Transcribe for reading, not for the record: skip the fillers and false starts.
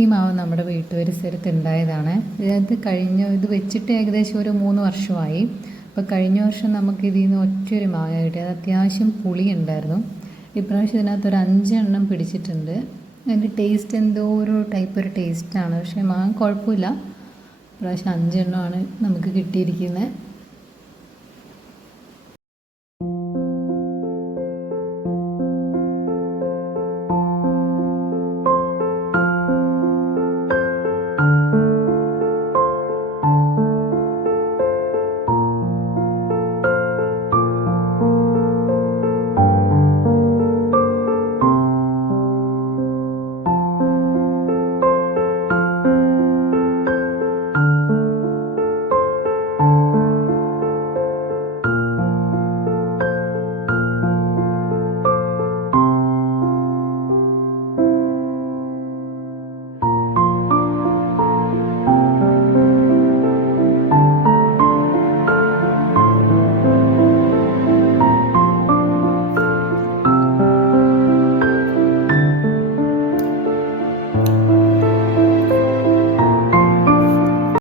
ഈ മാവ് നമ്മുടെ വീട്ടുപരിസരത്ത് ഉണ്ടായതാണ്. ഇത് വെച്ചിട്ട് ഏകദേശം ഒരു 3 വർഷമായി. അപ്പോൾ കഴിഞ്ഞ വർഷം നമുക്ക് ഇതിൽ നിന്ന് ഒറ്റൊരു മാങ്ങ കിട്ടിയത്. അത്യാവശ്യം പുളി ഉണ്ടായിരുന്നു. ഇപ്രാവശ്യം ഇതിനകത്തൊരു 5 എണ്ണം പിടിച്ചിട്ടുണ്ട്. അതിൻ്റെ ടേസ്റ്റ് എന്തോ ഒരു ടേസ്റ്റാണ്. പക്ഷേ മാങ്ങ കുഴപ്പമില്ല. ഇപ്രാവശ്യം 5 എണ്ണമാണ് നമുക്ക് കിട്ടിയിരിക്കുന്നത്.